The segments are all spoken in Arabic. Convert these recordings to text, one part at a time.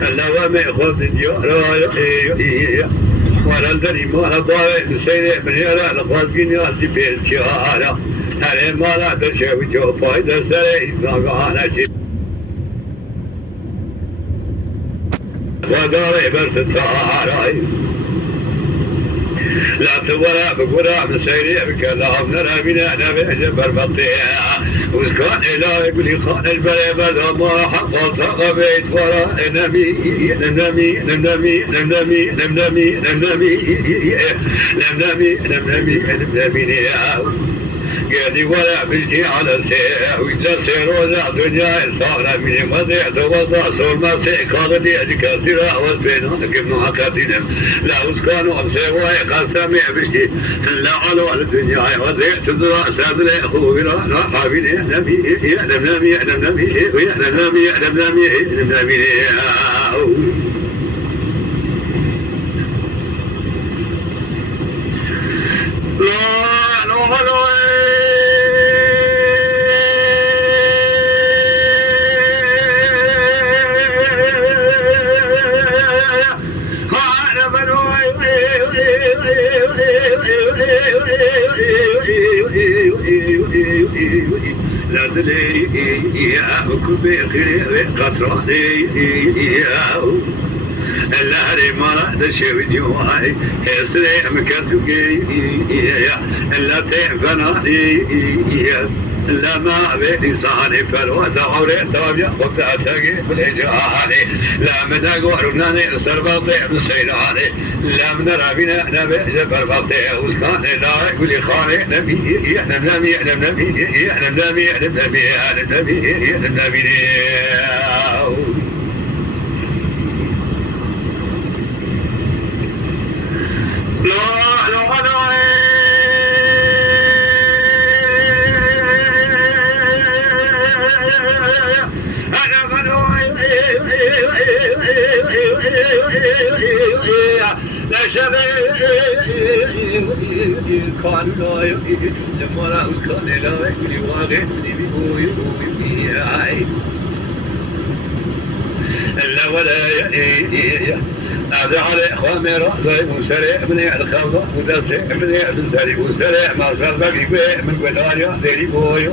خلا وما يخذ ديارا ولا الدري ما ضايع مسير من يرى الخازقين يأتي بالسيارة هل ما لا تشوي جو فايدة سري ناقانا شيء وداري برستاري لا تورا بقرا مسير بكلام نرى بنا نبي جبر بطيئة وسكان إلهي قولي خان البلد ما حصل تقبيت وراء نمي نمي نمي نمي نمي نمي نمي نمي نمي قالي ولا بيجي على سير وإلا سير ولا دنيا صار من مضيع توضع صور ما سيكاد لي كثيرا والبين كم كثيرا لا وسكانوا أمسوا قسمي بيجي لا على الدنيا وضيع تدرى سادر خويرا لا حبيبي نبي نبي نبي نبي نبي نبي لا تدري يا كبير قطراني اللي ما رأت شيء ديواي هسري مكتوكي لا تفناني لا ما بإنساني فلوة عوري طابيا وبتأتاقي بالإجهاني لا من أقوارناني سرباطي بسيراني لا من رابنا نبي جبر باطي وسكاني لا يقولي خاني نبي نبي نبي نبي نبي نبي نبي لا لا لا لا شبيه كان لا يؤيد لما لا كان لا يؤيد واغني بيوي لا ولا يؤيد هذا على خامرة زي مسرع من الخوضة ودسع من الزري مسرع ما صار بقي من ولاية دري بوي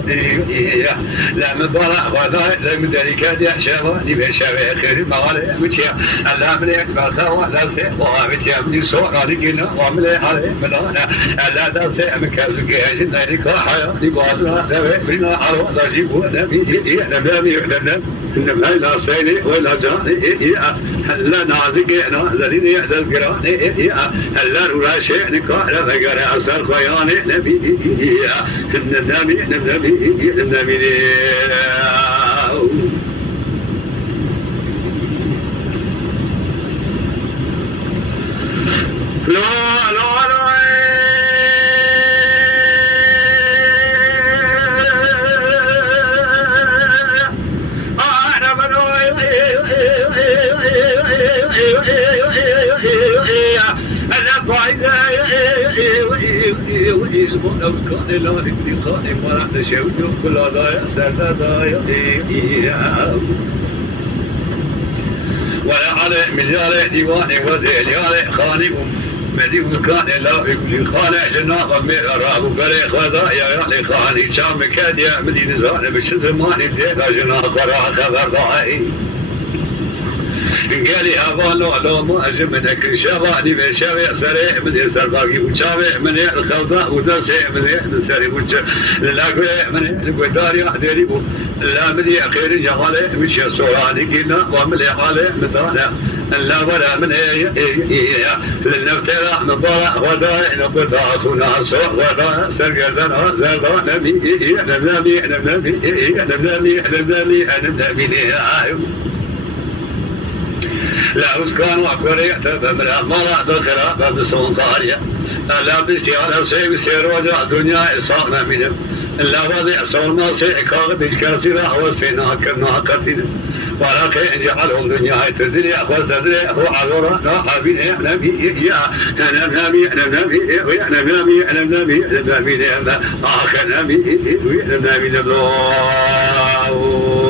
لا من برا خذا لا من ذلك يا شباب نبي شباب خير ما عليه متيا لا من الخوضة لا سع ومتيا من سوق علينا وعمل عليه من لا دسع من كذا جن ذلك حياة نبغى لا بينا على ذجيبه نبي نبي لا سيد ولا جاني لا نازك أنا الذين يحدث قراني هلا ولا شيء نقال فقرا أصل خياني نبي نبي نبي نبي لا لا لا لو كان لا انتقال ما راح شوي كل ضايع سر ضايع ولا على مليار ديواني وذيل خاني مدي وكان لا يقول خاني جناق من راب قال خذا يا خاني شام كاد يا مدي نزال بش زماني ذا جناق راه خبر ضايع قالي هبالو لو ما أجمدك شبابي بشباب سريع من سرباقي وشباب من الخوضة ودسع من سري وش لا من القداري أدري لا من أخير جماله مش صوراني كنا ومن حاله مثلا لا ولا من للنفترة من ضرع وضع نقطعتنا صور وضع سرقنا زرنا نبي نبي نبي نبي نبي نبي لا أسكان وأكبرية بمرأة مرأة دخرة بمسون قارية لا بستيارة سير وجع دنيا إصابنا منهم لا وضع صور ما سيكاغ بجكاسرة وصفنا كما قتنا ولكن جعلهم دنيا تزري وسدري وعذورا حبيب نبي يا نبي نبي نبي نبي نبي آخر نبي نبي الله